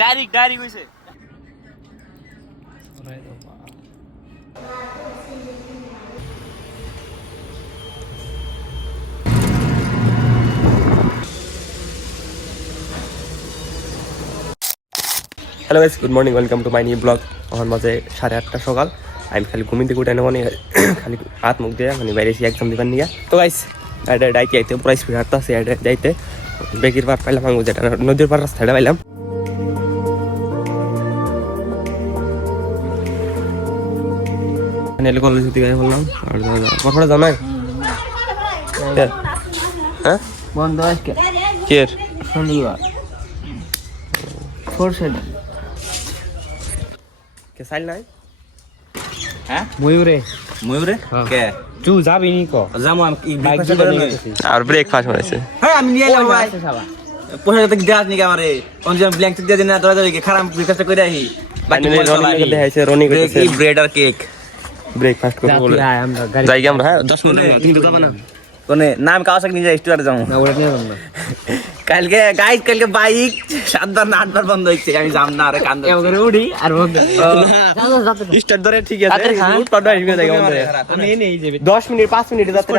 Direct হইছে। Hello guys, good morning, welcome to my new blog. আমার মাঝে 8:30 সকাল। আমি খালি ঘুমিয়ে থেকে উঠে মানে খালি হাত মুখ দিয়ে মানে বাইরে এসে এক্সাম দিবার নিয়ে। তো গাইস ডাইতে আইতে প্রাইস ফিরে হাঁটতে আসে যাইতে বেগির পার পাইলাম, আমি যেটা নদীর পার রাস্তাটা পাইলাম। কলেজ থেকে বললাম আর পড়াটা জানাই হ্যাঁ বন্ধ আজকে কে শনিবার কে সাইল নাই হ্যাঁ ময়ূরে কে তুই যাবি নি কো যাবো আমি আর ব্রেকফাস্ট হয়েছে। হ্যাঁ আমি নিয়ে এলাম ভাই পয়সা তো দেওয়া নি আমারে অন যে ব্ল্যাঙ্কেট দিয়ে দিন না তোরা যাবি খারাপ ব্রেকফাস্ট করে আহি বাকি রনি কইতেছে ব্রেড আর কেক ব্রেকফাস্ট করব বলে যাই আমরা। হ্যাঁ 10 মিনিট তুমি তো যাবে না কোনে নাম কাওয়াসাকি নিয়ে যাই স্টুয়ারে যাবো না ওটা নিয়ে বন্ধ কালকে গাইস কালকে বাইক 7বার না 8বার বন্ধ হইছে আমি যাম না আরে কান্দ এবারে উড়ি আর বন্ধ স্টার্ট ধরে ঠিক আছে উঠপাড়া হিসেবে জায়গা বন্ধ আমি নেই যাবে 10 মিনিট 5 মিনিট যাতে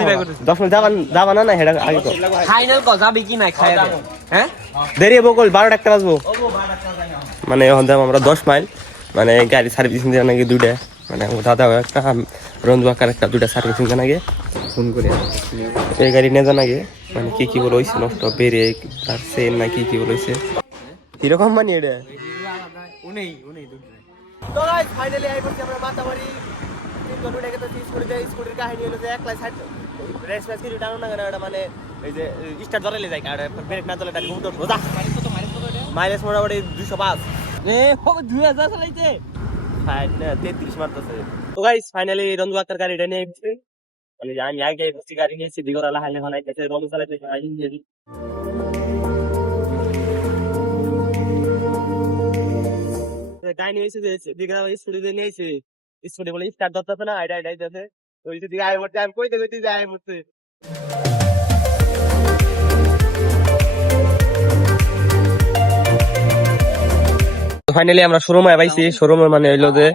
10 মিনিট যাবা না হেডা আগে তো ফাইনাল কো যাবি কি না খায় হ্যাঁ দেরি হবো কল 12টা একটা বাজবো মানে এখন যাম আমরা 10 মাইল মানে গাড়ি সার্ভিসিং দেওয়া নাকি দুইটা মানে দাদা একটা রঞ্জু আকার একটা দুইটা সার্ভিসিং দেওয়া নাকি ফোন করে এই গাড়ি নিয়ে যান আগে মানে কি বলে হয়েছে নষ্ট ব্রেক আর সেন না কি বলে হয়েছে কিরকম মানে এটা তো গাইস ফাইনালি আই বলছি আমরা মাতাবাড়ি 3 ঘন্টা লেগে তো স্কুটির কাহিনী হলো যে একলাই সাইড রেস ম্যাচ কি টানো না এটা মানে এই যে স্টার্ট ধরে যায় আর ব্রেক না ধরলে গাড়ি ঘুরতে রোজা মাইলেজ মোটামুটি 205 এ হবে 2000 চালাইতে 33 মারতেছে। তো গাইস ফাইনালি রঞ্জু আক্তার গাড়িটা নিয়ে এসেছে মানে আমি আগে বসে গাড়ি নিয়েছি দিগরা লাহালে বানাইতেছে রঞ্জু চালাইতে কাহিনী হয়েছে যে দিগরা স্কুটিতে নিয়েছে স্কুটি বলে স্টার্ট ধরতেছে না আইডা যাচ্ছে ওই যে দিকে আয় পড়তে আমি কইতে যে আয় পড়তে ফাইনালি আমরা শোরুমে পাইছি। শোরুমে মানে হইলো যে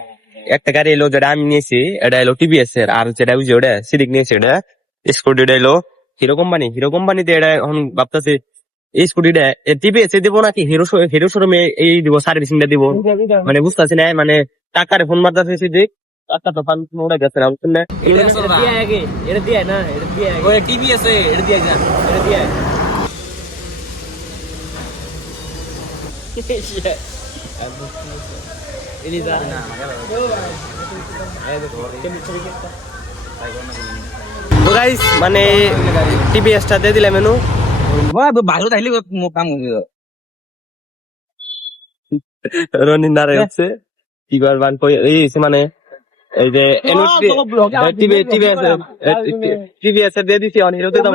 একটা গাড়ি এলো যেটা আমি নিয়েছি এটা এলো টিভিএস এর, আর যেটা ওই যে ওটা সিডিক নিয়েছে এটা স্কুটিটা এলো হিরো কোম্পানিতে এটা এখন ভাবতেছি এই স্কুটিটা টিভিএস এ দিব নাকি হিরো শোরুমে এই দিব সার্ভিসিংটা দিব মানে বুঝতেছি না মানে টাকারে ফোন মারতেছে সিডিক টাকা তো ফান ওটা গেছে না বুঝছেন না এটা দিয়ে না এটা দিয়ে ওই টিভি আছে এটা দিয়ে যা এটা দিয়ে এলিজা তো গাইস মানে টিভিএসটা দিয়ে দিলাম মেনু ভালো তাইলে কাম রনি নারে হচ্ছে কি করবান কই এই মানে এই যে টিভিএস দিয়ে দিছি অন হিরোতে দাম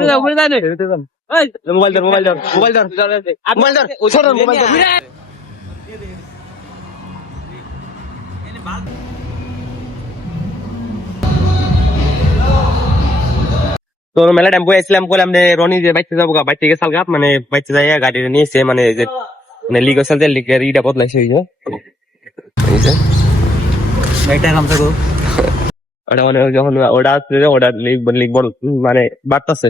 মোবাইল ধর ছোট মোবাইল ধর তো মেলা টেম্পো আসলাম বললাম যে রনি যে বাইতে যাবো বাইতে গেছে সালগাত মানে বাইতে যাই গাড়িটা নিয়েছে মানে যে মানে লিগ আছে যে লিগের ইটা বদলাইছে ওই যে এটা কাম থাকো ওটা মানে যখন ওটা আসছে ওটা লিগ বল মানে বাড়তেছে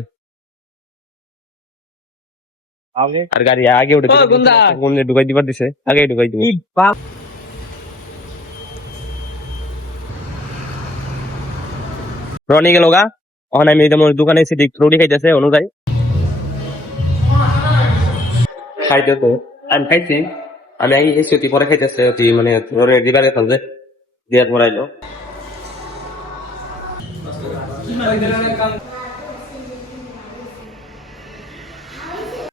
আর গাড়ি আগে উঠে ঢুকাই দিবার দিছে আগে ঢুকাই দিবে রনি গেল গা এখন আমি দোকানে এসে রুটি খাইতেছে অনুযায়ী খাইতে তো আমি খাইছি আমি আগে গেছি অতি পরে খাইতেছে অতি মানে দিবার গেতাম যে দিয়ার পরাইলো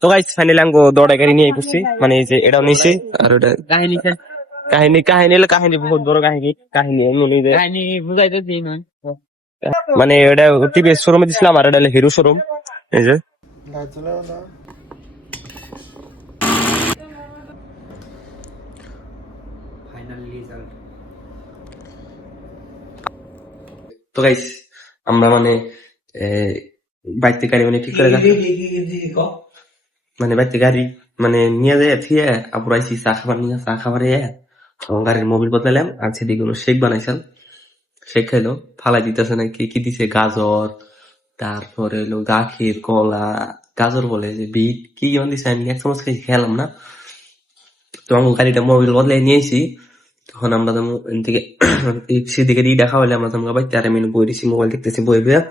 তো গাইস ফাইনালি আমি দৌড়া গাড়ি নিয়ে পড়ছি মানে এই যে এটাও নিয়েছি আর ওটা কাহিনী বহুত বড় কাহিনী বুঝাইতেছি না মানে এটা টিভিএস শোরুমে দিছিলাম আর এটা হিরো শোরুম এই যে তো গাইস আমরা মানে বাইতে গাড়ি মানে ঠিক করে মানে বাইতে গাড়ি মানে নিয়ে যায় থিয়ে আপুর আইসি চা খাবার নিয়ে চা খাবার গাড়ির মোবিল বদলালাম আর সেদিকে শেক বানাইছেন শেক খাইলো ফালাই দিতেছে না কি কি দিছে গাজর তারপরে হলো গাখির কলা গাজর বলে যে বিট কি যেমন দিছে আমি এক চামচ খেলাম না তো আমার গাড়িটা মোবিল বদলাই নিয়েছি তখন আমরা তো থেকে সেদিকে দিয়ে দেখা হলে আমরা তো বাইতে আর আমি বই দিছি মোবাইল দেখতেছি বই বইয়া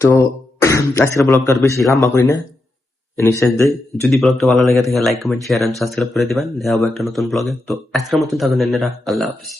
তো আজকের ব্লগটা আর বেশি লম্বা করি না নিশ্চয় দেয় যদি ব্লগটা ভালো লেগে থাকে like comment share and subscribe করে দিবেন দেখা হবে একটা নতুন ব্লগে তো আজকের মতন থাকুন আল্লাহ হাফিজ।